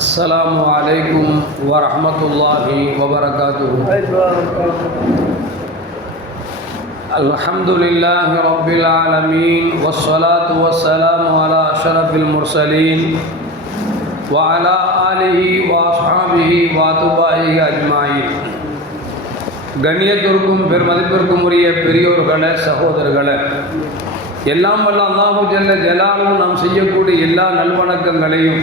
السلام عليكم ورحمة الله وبركاته الحمد لله رب العالمين والصلاة والسلام على أشرف المرسلين وعلى آله وأصحابه وأتباعه أجمعين கண்ணியத்திற்கும் பெருமதிப்பிற்கும் உரிய பெரியோர்களே சகோதரர்களே எல்லாம் வல்ல அல்லாஹு ஜல்ல ஜலாலும் நாம் செய்யக்கூடிய எல்லா நல்வணக்கங்களையும்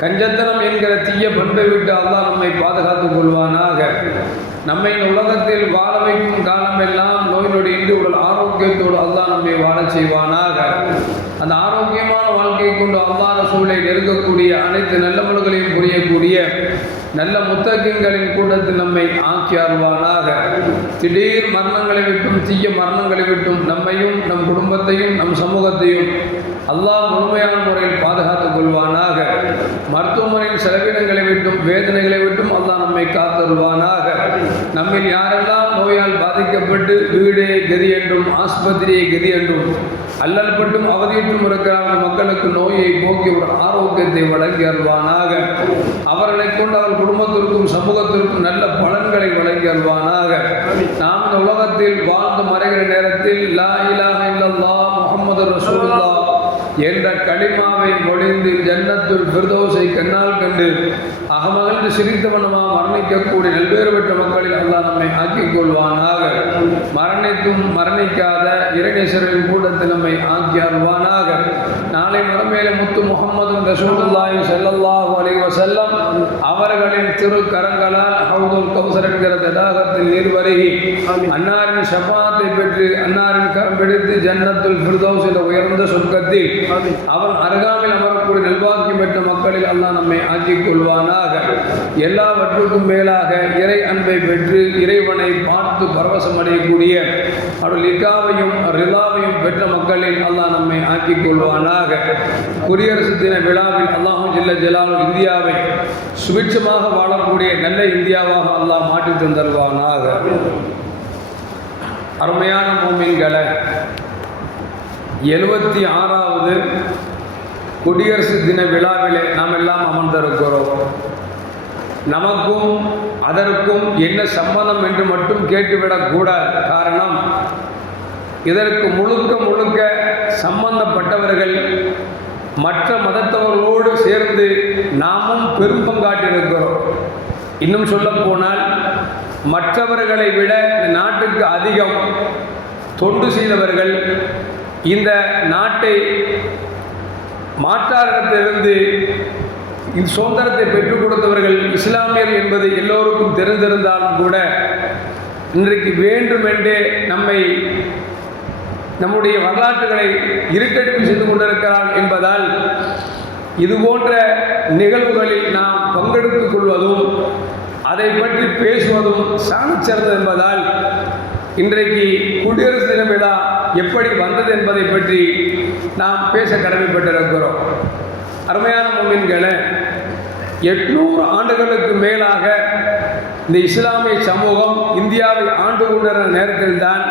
கஞ்சத்தனம் என்கிற தீய பண்பை விட்டு அல்லாஹ் நம்மை பாதுகாத்துக் கொள்வானாக. நம்மை உலகத்தில் வாழ வைக்கும் காலமெல்லாம் நோய் நொடி இன்று உடல் ஆரோக்கியத்தோடு அல்லாஹ் நம்மை வாழச் செய்வானாக. அந்த ஆரோக்கியமான வாழ்க்கையை கொண்டு அல்லாத சூழலை நெருங்கக்கூடிய அனைத்து நல்ல முழுகளையும் புரியக்கூடிய நல்ல முத்தகங்களின் கூட்டத்தில் நம்மை ஆக்கி அறுவானாக திடீர் மரணங்களை விட்டும் தீய மரணங்களை விட்டும் நம்மையும் நம் குடும்பத்தையும் நம் சமூகத்தையும் அல்லாஹ் முழுமையான முறையில் பாதுகாத்துக் கொள்வானாக. மருத்துவமனையின் செலவினங்களை விட்டும் வேதனைகளை விட்டும் அல்லாஹ் நம்மை காத்தருள்வானாக. நம்மில் யாரெல்லாம் நோயால் பாதிக்கப்பட்டு வீடே கதி என்றும் ஆஸ்பத்திரியை கதி என்றும் அல்லல் பட்டும் அவதியிட்டும் இருக்கிறார்கள் மக்களுக்கு நோயை போக்கி ஒரு ஆரோக்கியத்தை வழங்கி அருள்வானாக. அவர்களை கொண்டு அவர் குடும்பத்திற்கும் சமூகத்திற்கும் நல்ல பலன்களை வழங்கி அருள்வானாக. நாம் இந்த உலகத்தில் வாழ்ந்து மறைகிற நேரத்தில் லா இலாஹ இல்லல்லா முகமது ரசூல்லா என்ற களிமாவை மொழிந்து ஜன்னத்துள் பிரதோசை கண்ணால் கண்டு அகமகிழ்ந்து சிரித்தவனமாக மரணிக்கக்கூடிய நல்வேறு பெற்ற மக்களில் அல்லா நம்மை ஆக்கிக் கொள்வானாக. மரணித்தும் மரணிக்காத இரணேஸ்வரின் கூட்டத்தில் நம்மை ஆக்கி அருள்வானாக. நாளை மறுமையில முத்து முகமது ரசூலுல்லாஹி ஸல்லல்லாஹு அலைஹி வஸல்லம் அவர்களின் திரு கரங்களால் ஹவுதுல் கௌசர் என்கிற தடாகத்தில் நீர் வருகி அன்னாரின் சப்பாத்தை பெற்று அன்னாரின் கரம் பிடித்து ஜன்னத்துல் ஃபிர்தௌஸ் என்ற உயர்ந்த சொர்க்கத்தில் அவன் அருகாமையில் அமரக்கூடிய நல்வாக்கியம் பெற்ற மக்களில் அல்லாஹ் நம்மை ஆக்கிக் கொள்வானாக எல்லாவற்றுக்கும் மேலாக இறை அன்பை பெற்று இறைவனை பார்த்து பரவசம் அடையக்கூடிய அவள் லிக்காவையும் ரிலாவையும் பெற்ற மக்களில் அல்லாஹ் நம்மை ஆக்கிக் கொள்வானாக குடியரசு தின விழாவில் அல்லாஹும் ஜில்ல ஜலாலும் இந்தியாவை சுபிட்சமாக வாழக்கூடிய நல்ல இந்தியாவாக அல்லாஹ் மாற்றி தந்தருவானாக. அருமையான மூமின்களை எழுபத்தி ஆறாவது குடியரசு தின விழாவிலே நாம் எல்லாம் அமர்ந்திருக்கிறோம். நமக்கும் அதற்கும் என்ன சம்பந்தம் என்று மட்டும் கேட்டுவிடக்கூடாது காரணம் இதற்கு முழுக்க முழுக்க சம்பந்தப்பட்டவர்கள் மற்ற மதத்தவர்களோடு சேர்ந்து நாமும் பெரும் பங்காற்றிருக்கிறோம். இன்னும் சொல்ல போனால் மற்றவர்களை விட இந்த நாட்டுக்கு அதிகம் தொண்டு செய்தவர்கள் இந்த நாட்டை மாற்றாரிடத்திலிருந்து இந்த சுதந்திரத்தை பெற்றுக் கொடுத்தவர்கள் இஸ்லாமியர் என்பது எல்லோருக்கும் தெரிந்திருந்தாலும் கூட இன்றைக்கு வேண்டுமென்றே நம்மை நம்முடைய வரலாற்றுகளை இருட்டடிப்பு செய்து கொண்டிருக்கிறான் என்பதால் இது போன்ற நிகழ்வுகளில் நாம் பங்கெடுத்துக் கொள்வதும் அதை பற்றி பேசுவதும் சாணச்சிறந்தது என்பதால் இன்றைக்கு குடியரசு தின விழா எப்படி வந்தது என்பதை பற்றி நாம் பேச கடமைப்பட்டிருக்கிறோம். அருமையான மூமின்களை எட்நூறு ஆண்டுகளுக்கு மேலாக இந்த இஸ்லாமிய சமூகம் இந்தியாவை ஆண்டு கொண்டிருந்த நேரத்தில்தான்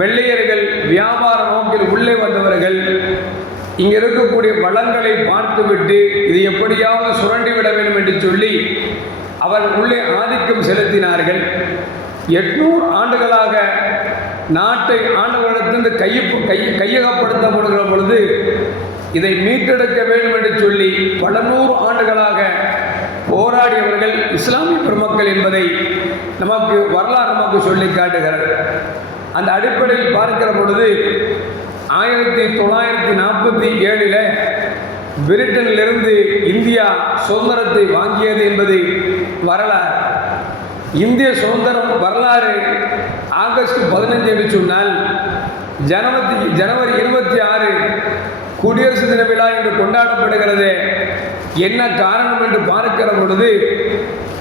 வெள்ளையர்கள் வியாபார நோக்கில் உள்ளே வந்தவர்கள் இங்கே இருக்கக்கூடிய வளங்களை பார்த்துவிட்டு இது எப்படியாவது சுரண்டிவிட வேண்டும் என்று சொல்லி அவர் உள்ளே ஆதிக்கம் செலுத்தினார்கள். எட்நூறு ஆண்டுகளாக நாட்டை ஆண்டவரிடத்திலிருந்து கையப்பு கை கையகப்படுத்தப்படுகிற பொழுது இதை மீட்டெடுக்க வேண்டும் என்று சொல்லி பல நூறு ஆண்டுகளாக போராடியவர்கள் இஸ்லாமிய பெருமக்கள் என்பதை நமக்கு வரலாறு நமக்கு சொல்லி காட்டுகிறது. அந்த அடிப்படையில் பார்க்கிற பொழுது ஆயிரத்தி தொள்ளாயிரத்தி நாற்பத்தி ஏழில் பிரிட்டனிலிருந்து இந்தியா சுதந்திரத்தை வாங்கியது என்பது வரலாறு. இந்திய சுதந்திரம் வரலாறு ஆகஸ்ட் பதினஞ்சு என்று சொன்னால் ஜனவரி ஜனவரி இருபத்தி ஆறு குடியரசு தின விழா என்று கொண்டாடப்படுகிறது. என்ன காரணம் என்று பார்க்கிற பொழுது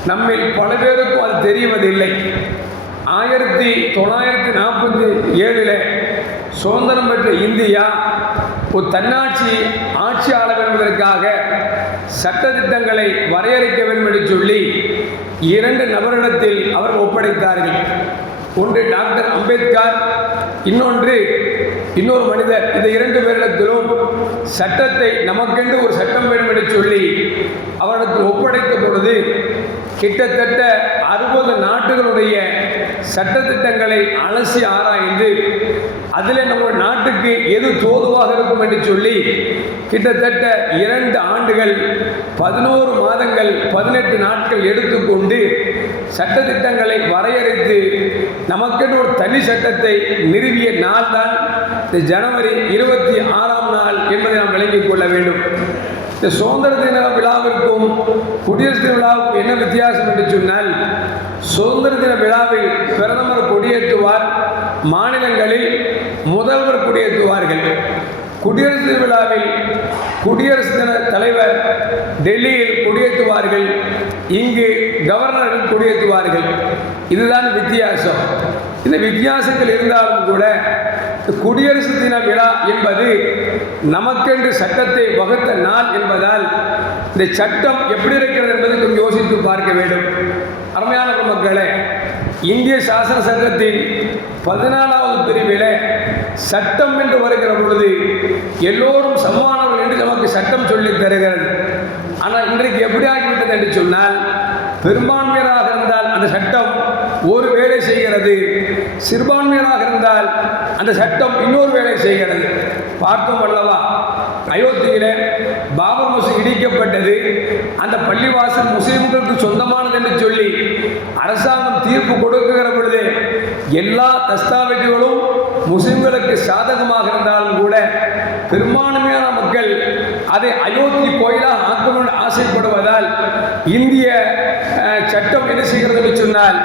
நம்மில் பல பேருக்கும் அது தெரிவதில்லை. ஆயிரத்தி தொள்ளாயிரத்தி நாற்பத்தி ஏழில் சுதந்திரம் பெற்ற இந்தியா ஒரு தன்னாட்சி ஆட்சியாளர் என்பதற்காக சட்டத்திட்டங்களை வரையறுக்க வேண்டும் என்று சொல்லி இரண்டு நபரிடத்தில் அவர் ஒப்படைத்தார்கள். ஒன்று டாக்டர் அம்பேத்கர் இன்னொன்று இன்னொரு மனிதர். இந்த இரண்டு பேரிடத்திலும் சட்டத்தை நமக்கென்று ஒரு சட்டம் வேண்டும் என்று சொல்லி அவர்களுக்கு ஒப்படைத்த பொழுது கிட்டத்தட்ட அறுபது நாட்டுகளுடைய சட்டத்திட்டங்களை அலசி ஆராய்ந்து அதில் நம்ம நாட்டுக்கு எது தோதுவாக இருக்கும் என்று சொல்லி கிட்டத்தட்ட இரண்டு ஆண்டுகள் பதினோரு மாதங்கள் பதினெட்டு நாட்கள் எடுத்துக்கொண்டு சட்டத்திட்டங்களை வரையறுத்து நமக்கென்று ஒரு தனி சட்டத்தை நிறுவிய நாள் தான் இந்த ஜனவரி இருபத்தி ஆறாம் நாள் என்பதை நாம் விளங்கிக் கொள்ள வேண்டும். இந்த சுதந்திர தின விழாவிற்கும் குடியரசு தின விழாவுக்கும் என்ன வித்தியாசம் என்று சொன்னால் சுதந்திர தின விழாவில் பிரதமர் கொடியேற்றுவார் மாநிலங்களில் முதல்வர் கொடியேற்றுவார்கள். குடியரசு தின விழாவில் குடியரசு தின தலைவர் டெல்லியில் கொடியேற்றுவார்கள் இங்கு கவர்னர்கள் கொடியேற்றுவார்கள். இதுதான் வித்தியாசம். இந்த வித்தியாசங்கள் இருந்தாலும் கூட குடியரசு தின விழா என்பது நமக்கென்று சட்டத்தை வகுத்த நாள் என்பதால் இந்த சட்டம் எப்படி இருக்கிறது என்பதை கொஞ்சம் யோசித்து பார்க்க வேண்டும். அருமையான மக்களே இந்திய சாசன சட்டத்தின் பதினாலாவது பிரிவில் சட்டம் என்று வருகிற பொழுது எல்லோரும் சமமானவர்கள் என்று நமக்கு சட்டம் சொல்லித் தருகிறது. ஆனால் இன்றைக்கு எப்படி ஆகிவிட்டது என்று சொன்னால் பெரும்பான்மையராக இருந்தால் அந்த சட்டம் ஒரு வேலை செய்கிறது சிறுபான்மையராக இருந்தால் அந்த சட்டம் இன்னொரு வேலை செய்கிறது. பார்த்தோம் அல்லவா? அயோத்தியில் பாபர் மசூதி இடிக்கப்பட்டது. அந்த பள்ளிவாசல் முஸ்லிம்களுக்கு சொந்தமானது என்று சொல்லி அரசாங்கம் தீர்ப்பு கொடுக்குகிற பொழுது எல்லா தஸ்தாவேஜுகளும் முஸ்லிம்களுக்கு சாதகமாக இருந்தாலும் கூட பெரும்பான்மையான மக்கள் அதை அயோத்தி கோயிலாக ஆக்க ஆசைப்படுவதால் இந்திய சட்டம் என்ன செய்கிறது என்று சொன்னால்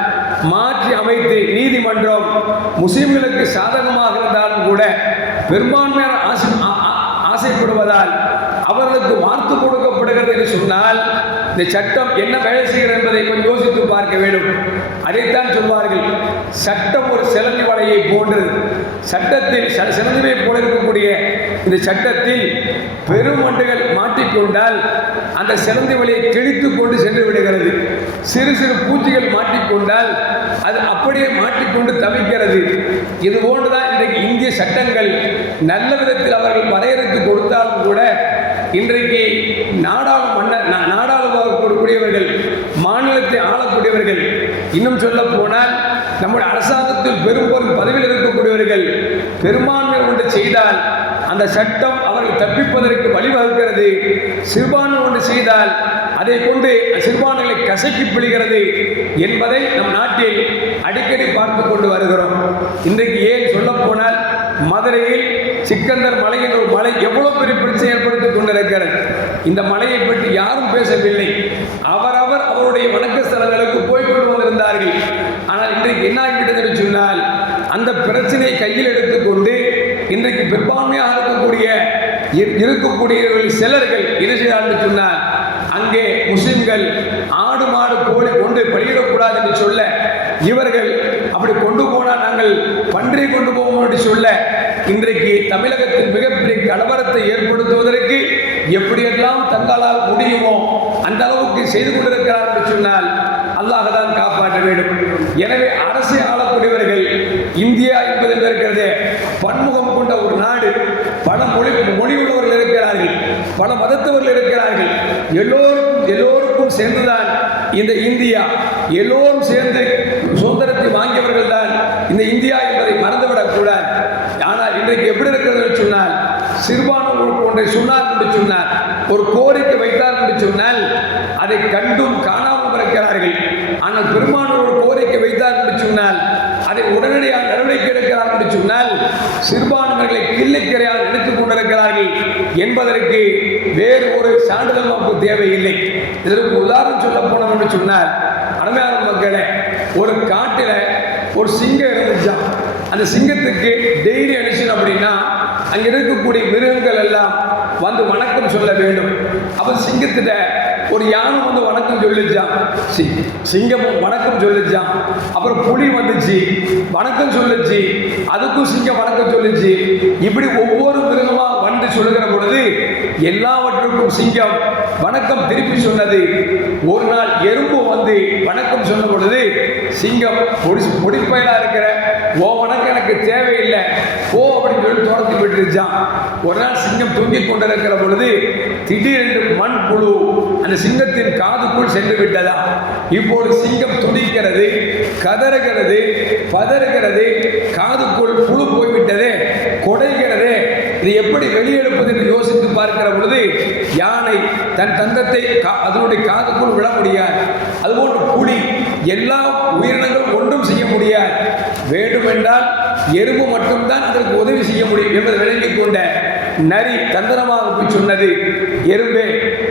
மாற்றி அமைத்து நீதிமன்றம் முஸ்லிம்களுக்கு சாதகமாக இருந்தாலும் கூட பெரும்பான்மையான ஆசை ஆசைப்படுவதால் அவர்களுக்கு வார்த்து கொடுக்கப்படுகிறது என்று சொன்னால் இந்த சட்டம் என்ன வேலை செய்கிறது என்பதை கொஞ்சம் யோசித்து பார்க்க வேண்டும். அதைத்தான் சொல்வார்கள். சட்டம் ஒரு சிலந்தி வலையை போன்றது. சட்டத்தில் ச- சிலந்தியை போல இருக்கக்கூடிய இந்த சட்டத்தில் பெருமண்டுகள் மாட்டிக்கொண்டால் அந்த சிலந்தி வலையை கிழித்து கொண்டு சென்று விடுகிறது. சிறு சிறு பூச்சிகள் மாட்டிக்கொண்டால் அது அப்படியே மாட்டிக்கொண்டு தவிக்கிறது. இது போன்றுதான் இன்றைக்கு இந்திய சட்டங்கள் நல்ல விதத்தில் அவர்கள் வரையறுத்து கொடுத்தாலும் கூட இன்றைக்கு நாடாளு மன்ன நா- நாடாளுமன்றக்கூடியவர்கள் மாநிலத்தை ஆளக்கூடியவர்கள் இன்னும் சொல்ல போனால் நம்முடைய அரசாங்கத்தில் பெரும் பதவியில் இருக்கக்கூடியவர்கள் பெரும்பான்மை ஒன்று செய்தால் அந்த சட்டம் அவர்கள் தப்பிப்பதற்கு வழிவகுக்கிறது. சிறுபான்மை ஒன்று செய்தால் அதை கொண்டு சிறுபான்மைகளை கசக்கி பிழிகிறது என்பதை நம் நாட்டில் அடிக்கடி பார்த்து கொண்டு வருகிறோம். இன்றைக்கு ஏன் சொல்ல போனால் மதுரையில் சிக்கந்தர் மலை என்ற ஒரு மலை எவ்வளோ பெரிய பிரச்சனை ஏற்படுத்திக் கொண்டிருக்கிறது? இந்த மலையை பற்றி யாரும் பேசவில்லை. அவரவர் அவருடைய வணக்க ஸ்தலங்களுக்கு போய் கொண்டு வந்திருந்தார்கள். ஆனால் இன்றைக்கு என்ன ஆகிவிட்டது சொன்னால் அந்த பிரச்சனையை கையில் எடுத்துக்கொண்டு இன்றைக்கு பெரும்பான்மையாக இருக்கக்கூடிய இருக்கக்கூடியவர்கள் சிலர்கள் என்ன செய்தார்கள் சொன்னால் அங்கே முஸ்லிம்கள் ஆடு மாடு கோழி கொண்டு பலியிடக்கூடாது என்று சொல்ல இவர்கள் அப்படி கொண்டு போனால் நாங்கள் பன்றி கொண்டு போவோம் என்று சொல்ல இன்றைக்கு தமிழகத்தில் மிகப்பெரிய கலவரத்தை ஏற்படுத்துவதற்கு எப்படியெல்லாம் தங்களால் முடியுமோ அந்த அளவுக்கு செய்து கொண்டிருக்கிறார் என்று சொன்னால் அல்லாஹ் தான் காப்பாற்ற வேண்டும். எனவே அரசை ஆளக்கூடியவர்கள் இந்தியா என்பதில் இருக்கிறது பன்முகம் கொண்ட ஒரு நாடு பல மொழி மொழி உள்ளவர்கள் இருக்கிறார்கள் பல மதத்தவர்கள் இருக்கிறார்கள். எல்லோருக்கும் எல்லோருக்கும் சேர்ந்துதான் இந்த இந்தியா எல்லோரும் சேர்ந்து சுதந்திரத்தை வாங்கியவர்கள் தான் இந்த இந்தியா என்பதை மறந்துவிடக் கூடாது ஆனால் இன்றைக்கு எப்படி இருக்கிறது என்று சொன்னால் சிறுபான்மைகளுக்கு ஒன்றை சொன்னார் என்று சொன்னார். ஒரு கோரிக்கை வைத்தார் என்று சொன்னால் அதை கண்டும் காணாமல் இருக்கிறார்கள் ஆனால் பெரும்பான்மை ஒரு கோரிக்கை வைத்தார் என்று சொன்னால் அதை உடனடியாக நடவடிக்கை எடுக்கிறார் என்று சொன்னால் சிறுபான்மைகளை கிள்ளிக்கரையால் எடுத்துக் கொண்டிருக்கிறார்கள் என்பதற்கு வேறு ஒரு சான்றிதழ் நமக்கு தேவையில்லை. இதற்கு உதாரணம் சொல்ல போனோம் என்று சொன்னால் அருமையான மக்களே ஒரு காட்டில் ஒரு சிங்கம் இருந்துச்சான் அந்த சிங்கத்துக்கு டெய்லி அடிச்சது அப்படின்னா அங்கே இருக்கக்கூடிய மிருகங்கள் எல்லாம் வந்து வணக்கம் சொல்ல வேண்டும். அவன் சிங்கத்திட்ட ஒரு யானை வந்து வணக்கம் சொல்லிச்சான் சி சிங்கமும் வணக்கம் சொல்லிச்சான் அப்புறம் புலி வந்துச்சு. வணக்கம் சொல்லிச்சு. அதுக்கும் சிங்கம் வணக்கம் சொல்லுச்சு. இப்படி ஒவ்வொரு மிருகமா வந்து சொல்லுகிற பொழுது எல்லாவற்றுக்கும் சிங்கம் வணக்கம் திருப்பி சொன்னது. ஒரு நாள் எறும்பு வந்து வணக்கம் சொன்ன பொழுது சிங்கம் பொடி பொடிப்பயலா இருக்கிற ஓ வணக்கம் எனக்கு தேவையில்லை. ஓ அப்படின்னு சொல்லி விட்டுருச்சான் ஒரு நாள் சிங்கம் தூங்கிக் கொண்டிருக்கிற பொழுது திடீரென்று மண் புழு அந்த சிங்கத்தின் காதுக்குள் சென்று விட்டதா? இப்போது சிங்கம் துடிக்கிறது கதறுகிறது பதறுகிறது காதுக்குள் புழு போய்விட்டதே கொடைகிறது. இது எப்படி வெளியெடுப்பது என்று யோசித்து பார்க்கிற பொழுது யானை தன் தந்தத்தை அதனுடைய காதுக்குள் விட முடியாது. அதுபோன்று புலி எல்லா உயிரினங்களும் ஒன்றும் செய்ய முடியாது. வேண்டுமென்றால் எறும்பு மட்டும்தான் அதற்கு உதவி செய்ய முடியும் என்பதை விளங்கிக் கொண்ட நரி தந்திரமாக சொன்னது. எறும்பே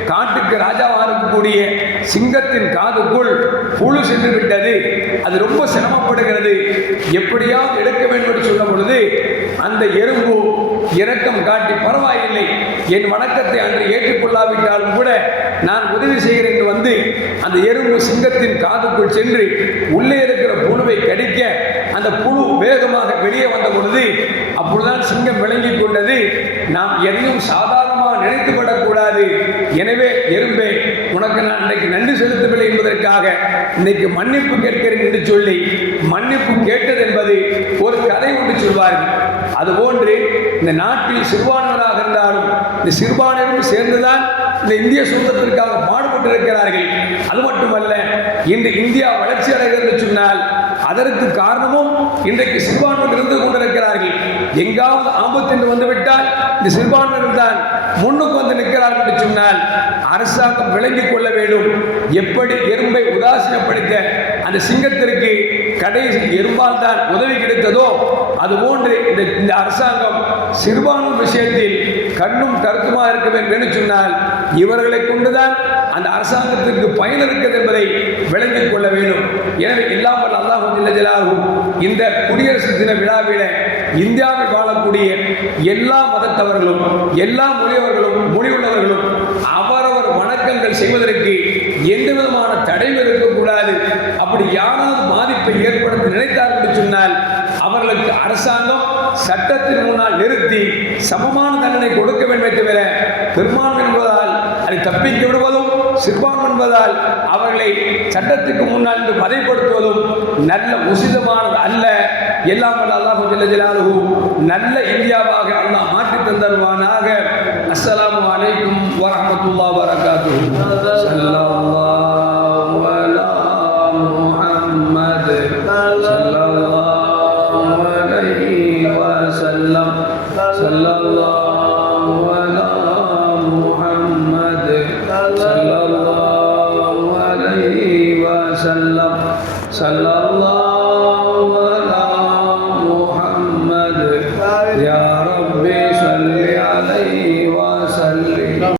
காட்டுக்கு ராஜாவாக இருக்கக்கூடிய சிங்கத்தின் காதுக்குள் புழு சென்று விட்டது. அது ரொம்ப சிரமப்படுகிறது. எப்படியாவது எடுக்க வேண்டும் என்று சொன்ன பொழுது அந்த எறும்பு இரக்கம் காட்டி பரவாயில்லை என் வணக்கத்தை அன்று ஏற்றுக்கொள்ளாவிட்டாலும் கூட நான் உதவி செய்கிறேன் என்று வந்து அந்த எறும்பு சிங்கத்தின் காதுக்குள் சென்று உள்ளே இருக்கிற புழுவை கடிக்க அந்த புழு வேகமாக வெளியே வந்த பொழுது அப்பொழுதுதான் சிங்கம் விளங்கிக் கொண்டது. நாம் எதையும் சாதாரணமாக நினைத்துவிடக்கூடாது எனவே எறும்பே உனக்கு நான் இன்றைக்கு நன்றி செலுத்தவில்லை என்பதற்காக இன்னைக்கு மன்னிப்பு கேட்கிறேன் என்று சொல்லி மன்னிப்பு கேட்டது என்பது ஒரு கதை ஒன்று சொல்வார்கள். அதுபோன்று இந்த நாட்டில் சிறுபான்மையாக இருந்தாலும் இந்த சிறுபான்மையரும் சேர்ந்துதான் இந்த இந்திய சுதந்திரத்திற்காக பாடுபட்டிருக்கிறார்கள். அது மட்டுமல்ல இன்று இந்தியா வளர்ச்சி அடைகிறது சொன்னால் அதற்கு காரணமும் இன்றைக்கு சிறுபான்மையில் இருந்து கொண்டிருக்கிறார்கள். எங்காவது ஆபத்து என்று வந்துவிட்டால் இந்த சிறுபான்மையினர் தான் முன்னுக்கு வந்து நிற்கிறார்கள் என்று சொன்னால் அரசாங்கம் விளங்கிக் கொள்ள வேண்டும். எப்படி எறும்பை உதாசீனப்படுத்த அந்த சிங்கத்திற்கு கடைசி எறும்பால் தான் உதவி கிடைத்ததோ அதுபோன்று இந்த இந்த அரசாங்கம் சிறுபான்மை விஷயத்தில் கண்ணும் கருத்துமாக இருக்க வேண்டும் என்று சொன்னால் இவர்களை கொண்டுதான் அந்த அரசாங்கத்திற்கு பயன் இருக்கிறது என்பதை விளங்கிக் கொள்ள வேண்டும். எனவே இல்லாமல் அல்லாஹ் ஜல்லாஹு இந்த குடியரசு தின விழாவில இந்தியாவில் வாழக்கூடிய எல்லா மதத்தவர்களும் எல்லா மொழியவர்களும் மொழியுள்ளவர்களும் அவரவர் வணக்கங்கள் செய்வதற்கு எந்த விதமான தடையும் இருக்கக்கூடாது. அப்படி யாராவது பாதிப்பை ஏற்படுத்த நினைத்தார்கள் என்று சொன்னால் அவர்களுக்கு அரசாங்கம் சட்டத்தின் முன்னால் நிறுத்தி சமமான தண்டனை கொடுக்க வேண்டுமே தவிர பெரும்பான்மை என்பதால் அதை தப்பிக்க விடுவதும் சிறுபான்மை என்பதால் அவர்களை சட்டத்துக்கு முன்னால் நின்று பதைப்படுத்துவதும் நல்ல உசிதமானது அல்ல. எல்லாம் அல்லாஹு ஜல்ல ஜலாலுஹு. நல்ல இந்தியாவாக அல்லாஹ் மாற்றி தந்தருவானாக. அஸ்ஸலாமு அலைக்கும் வரஹ்மத்துல்லாஹி வரகாத்துஹு